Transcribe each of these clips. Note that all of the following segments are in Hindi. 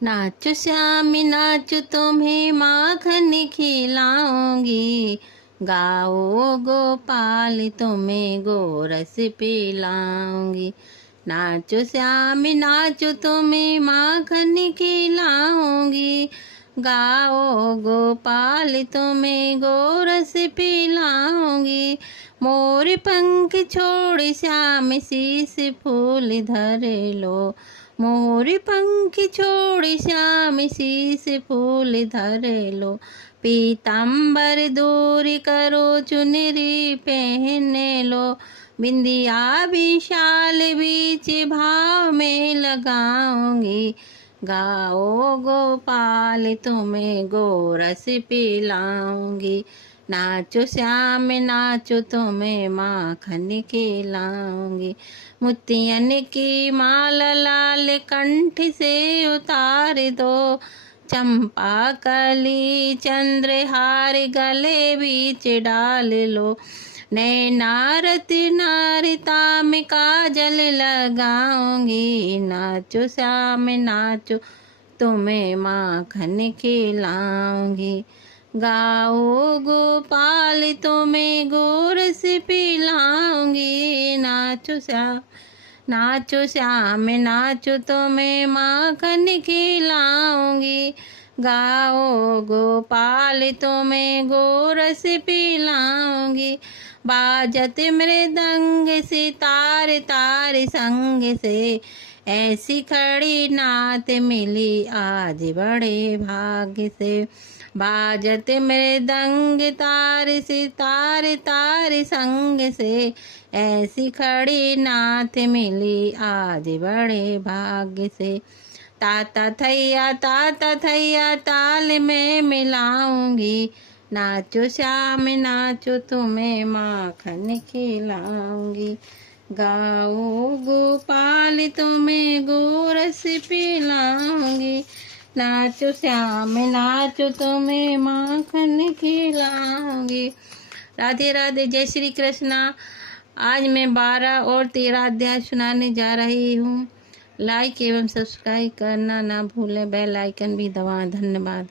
नाचो श्यामी नाचो तुम्हें माखन खिलाऊंगी, गाओ गोपाल तुम्हें गोरस पिलाऊंगी। नाचो श्यामी नाचो तुम्हें माखन खिलाऊंगी, गाओ गोपाल तुम्हें गोरस पिलाऊंगी। मोर पंख छोड़ श्याम शीस फूल धर लो, मोर पंख छोड़ श्याम शीस फूल धर लो। पीताम्बर दूर करो चुनरी पहन लो, बिंदिया विशाल बीच भाव में लगाऊंगी, गाओ गोपाल तुम्हें गोरस पिलाऊंगी। नाचो श्याम नाचो तुम्हें माखन खिलाऊंगी। मोतियन की माला लाल कंठ से उतार दो, चंपा कली चंद्रहार गले बीच डाल लो। नैनारति नारिता में काजल लगाऊंगी, नाचो श्याम नाचो तुम्हें माखन खिलाऊंगी, गाओ गोपाल तुम्हें गोरस पिलाऊंगी। नाचो श्याम नाचो तुम्हें माखन खिलाऊंगी, गाओ गोपाल तुम्हें गोरस पिलाऊंगी। बाजत मृदंग सितार तार संग से, ऐसी खड़ी नात मिली आज बड़े भाग्य से। बाजत मृदंग तार सितार तार संग से, ऐसी खड़ी नात मिली आज बड़े भाग्य से। ताता थैया ताल में मिलाऊंगी, नाचो श्याम नाचो तुम्हें माखन खिलाऊंगी, गाओ गोपाल तुम्हें गोरस पिलाऊंगी। नाचो श्याम नाचो तुम्हें माखन खिलाऊंगी। राधे राधे, जय श्री कृष्णा। आज मैं 12 और 13 अध्याय सुनाने जा रही हूँ। लाइक एवं सब्सक्राइब करना ना भूलें, बेल आइकन भी दबाएं। धन्यवाद।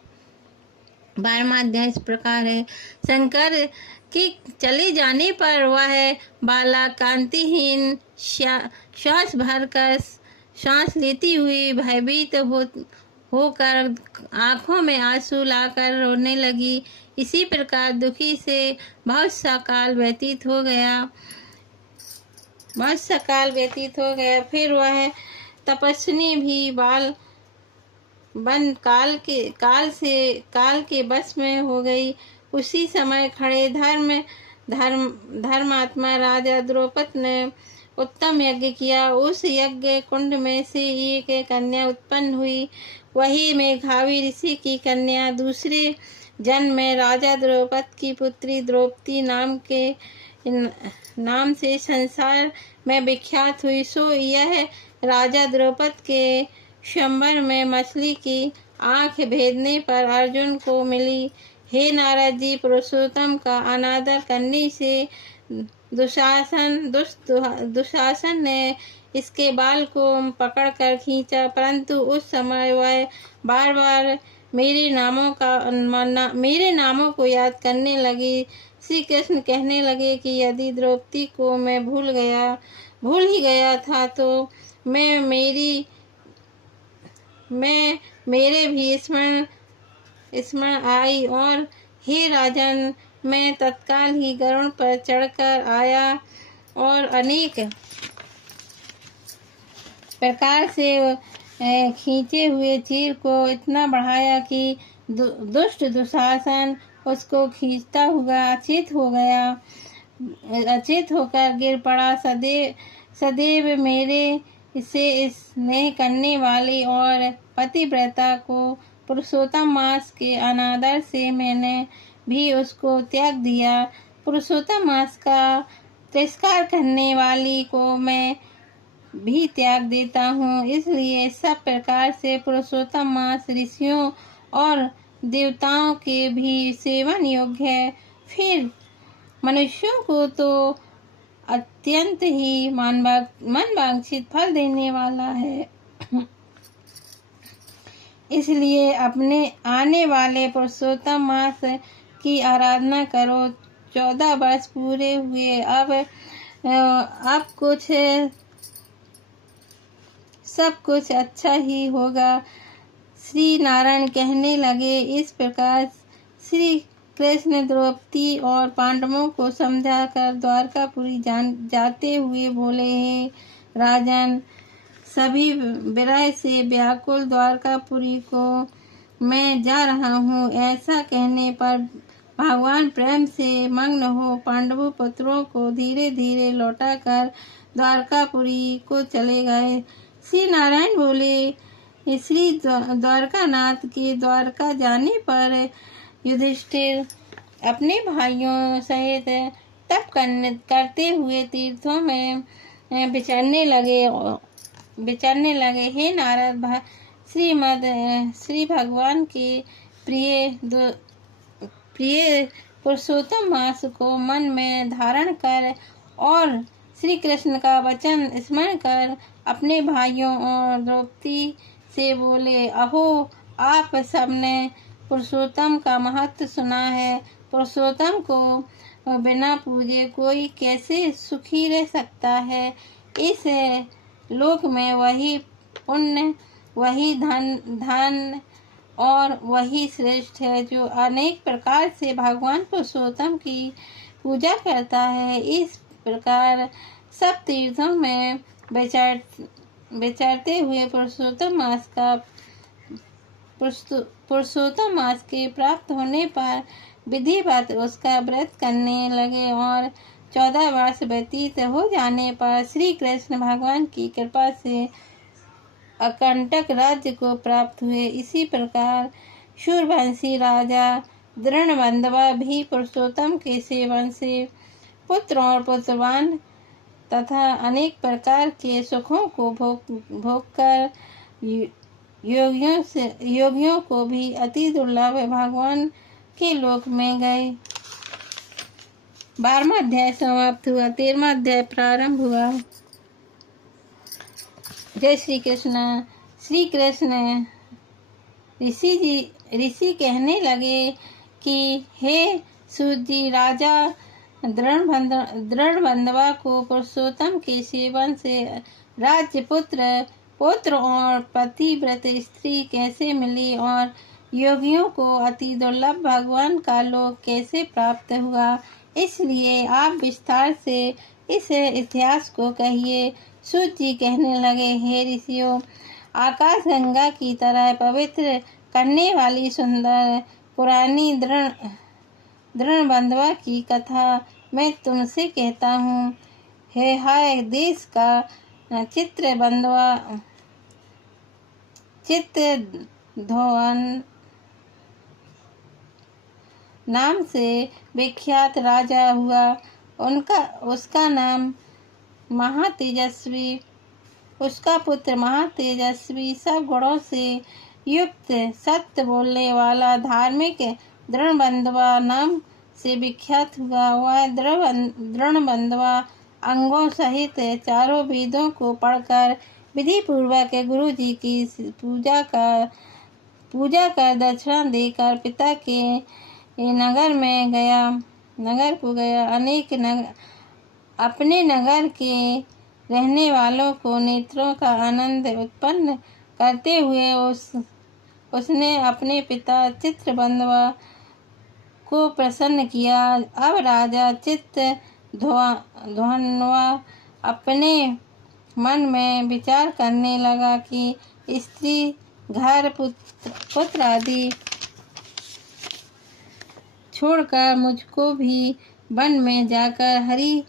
12वां अध्याय इस प्रकार है। शंकर के चले जाने पर वह बाला कांतिहीन श्वास भरकर सांस लेती हुई भयभीत होकर आंखों में आंसू लाकर रोने लगी। इसी प्रकार दुखी से बहुत सा काल व्यतीत हो गया। फिर वह तपस्विनी भी काल के बस में हो गई। उसी समय खड़े धर्मात्मा राजा द्रौपद ने उत्तम यज्ञ किया। उस यज्ञ कुंड में से एक कन्या उत्पन्न हुई। वही मेघावी ऋषि की कन्या दूसरे जन्म में राजा द्रौपद की पुत्री द्रौपदी नाम से संसार में विख्यात हुई। सो यह राजा द्रौपद के स्वयंवर में मछली की आंख भेदने पर अर्जुन को मिली। हे नारद जी, पुरुषोत्तम का अनादर करने से दुशासन ने इसके बाल को पकड़कर खींचा, परंतु उस समय वह बार बार मेरे नामों को याद करने लगी। श्री कृष्ण कहने लगे कि यदि द्रौपदी को मैं भूल ही गया था तो मेरे भी स्मरण आई, और हे राजन, मैं तत्काल ही गरुड़ पर चढ़कर आया और अनेक प्रकार से खींचे हुए तीर को इतना बढ़ाया कि दुष्ट दुशासन उसको खींचता हुआ अचेत होकर गिर पड़ा। सदैव मेरे से स्नेह करने वाली और पतिव्रता को पुरुषोत्तम मास के अनादर से मैंने भी उसको त्याग दिया। पुरुषोत्तम मास का तिरस्कार करने वाली को मैं भी त्याग देता हूँ। इसलिए सब प्रकार से पुरुषोत्तम मास ऋषियों और देवताओं के भी सेवन योग्य है। फिर मनुष्यों को तो अत्यंत ही मनवांछित फल देने वाला है। इसलिए अपने आने वाले पुरुषोत्तम मास की आराधना करो। 14 वर्ष पूरे हुए, अब सब कुछ अच्छा ही होगा। श्री नारायण कहने लगे। इस प्रकार श्री कृष्ण द्रौपदी और पांडवों को समझाकर द्वारकापुरी जाते हुए बोले, हे राजन, सभी विरह से व्याकुल द्वारकापुरी को मैं जा रहा हूँ। ऐसा कहने पर भगवान प्रेम से मग्न हो पांडवों पुत्रों को धीरे धीरे लौटाकर द्वारकापुरी को चले गए। श्री नारायण बोले, श्री द्वारकानाथ के द्वारका जाने पर युधिष्ठिर अपने भाइयों सहित तप करते हुए तीर्थों में विचरने लगे। हे नारद, श्री भगवान के प्रिय पुरुषोत्तम मास को मन में धारण कर और श्री कृष्ण का वचन स्मरण कर अपने भाइयों और द्रौपदी से बोले, अहो, आप सबने पुरुषोत्तम का महत्व सुना है। पुरुषोत्तम को बिना पूजे कोई कैसे सुखी रह सकता है। इस लोक में वही पुण्य, वही धन और वही श्रेष्ठ है जो अनेक प्रकार से भगवान पुरुषोत्तम की पूजा करता है। इस प्रकार सब तीर्थों में विचरते हुए पुरुषोत्तम मास के प्राप्त होने पर विधिवत उसका व्रत करने लगे और 14 वर्ष व्यतीत हो जाने पर श्री कृष्ण भगवान की कृपा से अकंटक राज्य को प्राप्त हुए। इसी प्रकार शूरवंशी राजा दृढ़बंधवा भी पुरुषोत्तम के सेवन से पुत्र और पुत्रवान तथा अनेक प्रकार के सुखों को भोग कर योगियों को भी अति दुर्लभ भगवान के लोक में गए। 12वां अध्याय समाप्त हुआ। 13वां अध्याय प्रारंभ हुआ। जय श्री कृष्ण। श्री कृष्ण ऋषि कहने लगे कि हे सूत जी, राजा दृढ़बंधवा को पुरुषोत्तम के सेवन से राज्य, पुत्र और पतिव्रत स्त्री कैसे मिली और योगियों को अति दुर्लभ भगवान का लोक कैसे प्राप्त हुआ, इसलिए आप विस्तार से इस इतिहास को कहिए। सूत जी कहने लगे, हे ऋषियों, आकाश गंगा की तरह पवित्र करने वाली सुंदर पुरानी दृढ़बंधवा की कथा मैं तुमसे कहता हूँ। हे हाय देश का चित्रधोवन नाम से विख्यात राजा हुआ। उसका नाम महातेजस्वी, उसका पुत्र महातेजस्वी, सब गुणों से युक्त, सत्य बोलने वाला, धार्मिक दृढ़बंधवा नाम से विख्यात हुआ। वह दृढ़बंधवा अंगों सहित चारों वेदों को पढ़कर विधि पूर्वक गुरु जी की पूजा कर दक्षिणा देकर पिता के नगर को गया। अपने नगर के रहने वालों को नेत्रों का आनंद उत्पन्न करते हुए उसने अपने पिता चित्रबंधवा को प्रसन्न किया। अब राजा चित्रधोवनवा अपने मन में विचार करने लगा कि स्त्री, घर, पुत्र आदि छोड़कर मुझको भी वन में जाकर हरि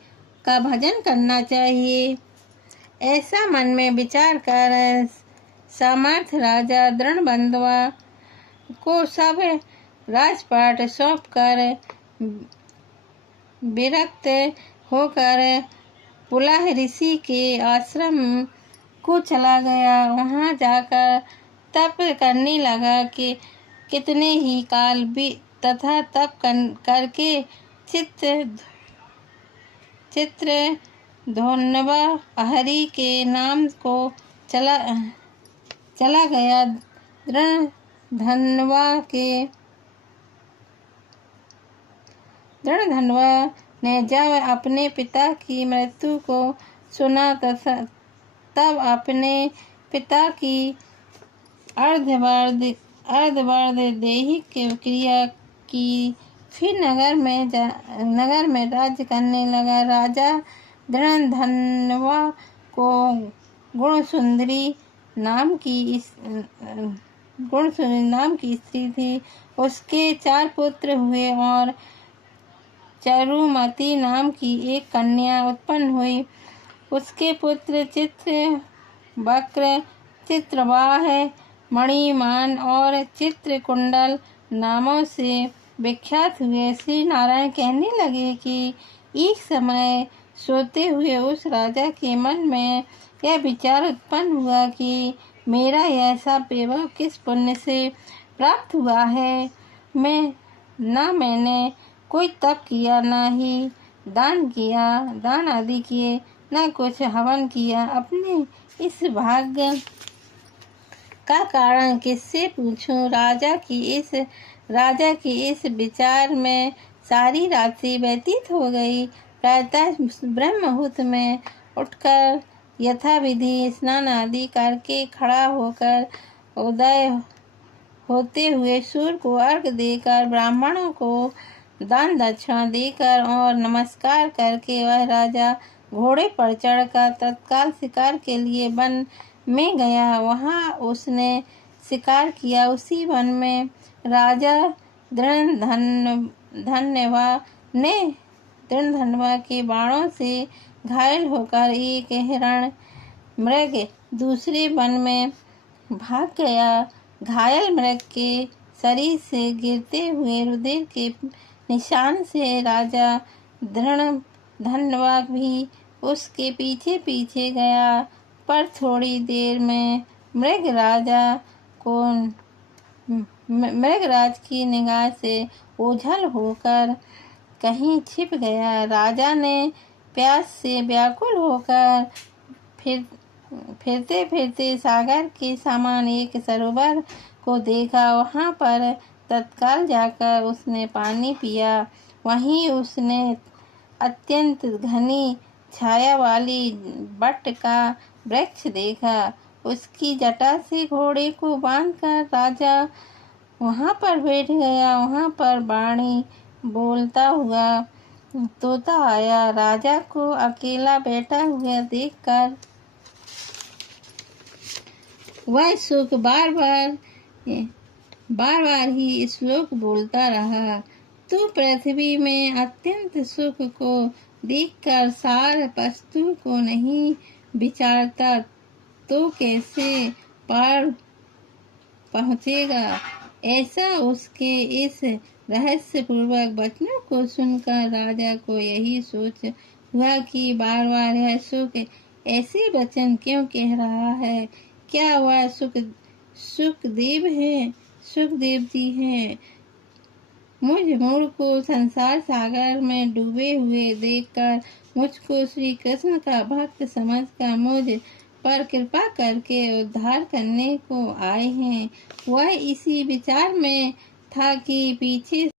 का भजन करना चाहिए। ऐसा मन में विचार कर समर्थ राजा दृढ़बंधवा को सब राजपाट सौंपकर विरक्त होकर पुलह ऋषि के आश्रम को चला गया। वहां जाकर तप करने लगा कि कितने ही काल तथा तप करके चित्रधोवनवा हरि के नाम को चला गया। दृढ़धनवा ने जब अपने पिता की मृत्यु को सुना तब अपने पिता की अर्धवर्ध दैहिक क्रिया की, फिर नगर में राज्य करने लगा। राजा दृढ़धनवा को गुणसुंदरी नाम की स्त्री थी। उसके 4 पुत्र हुए और चारुमती नाम की एक कन्या उत्पन्न हुई। उसके पुत्र चित्रवक्र, चित्रवाह, मणिमान और चित्रकुंडल नामों से विख्यात हुए। श्री नारायण कहने लगे कि एक समय सोते हुए उस राजा के मन में यह विचार उत्पन्न हुआ कि मेरा यह सब वैभव किस पुण्य से प्राप्त हुआ है। मैंने कोई तप किया, न ही दान आदि किए, न कुछ हवन किया। अपने इस भाग्य का कारण किससे पूछूं? राजा की इस विचार में सारी रात्रि व्यतीत हो गई। प्रातः ब्रह्म मुहूर्त में उठकर यथाविधि स्नान आदि करके खड़ा होकर उदय होते हुए सूर्य को अर्घ्य देकर, ब्राह्मणों को दान दक्षिणा देकर और नमस्कार करके वह राजा घोड़े पर चढ़कर तत्काल शिकार के लिए वन में गया। वहां उसने शिकार किया। उसी वन में राजा दृढ़धनवा के बाणों से घायल होकर एक हिरण मृग दूसरे वन में भाग गया। घायल मृग के शरीर से गिरते हुए रुधिर के निशान से राजा दृढ़धनवा भी उसके पीछे पीछे गया, पर थोड़ी देर में मृगराज की निगाह से ओझल होकर कहीं छिप गया। राजा ने प्यास से व्याकुल होकर फिरते फिरते सागर के समान एक सरोवर को देखा। वहां पर तत्काल जाकर उसने पानी पिया। वहीं उसने अत्यंत घनी छाया वाली बट का वृक्ष देखा। उसकी जटा से घोड़े को बांधकर राजा वहां पर बैठ गया। वहां पर वाणी बोलता हुआ तोता आया। राजा को अकेला बैठा हुआ देखकर वह सुख बार बार ही श्लोक बोलता रहा। तू पृथ्वी में अत्यंत सुख को देखकर सार वस्तु को नहीं विचारता तो कैसे पार पहुँचेगा? ऐसा उसके इस रहस्यपूर्वक वचनों को सुनकर राजा को यही सोच हुआ कि बार बार यह ऐसे वचन क्यों कह रहा है? क्या वह सुखदेव जी है? मुझ मूर्ख को संसार सागर में डूबे हुए देखकर मुझको श्री कृष्ण का भक्त समझकर मुझ पर कृपा करके उद्धार करने को आए हैं। वह इसी विचार में था कि पीछे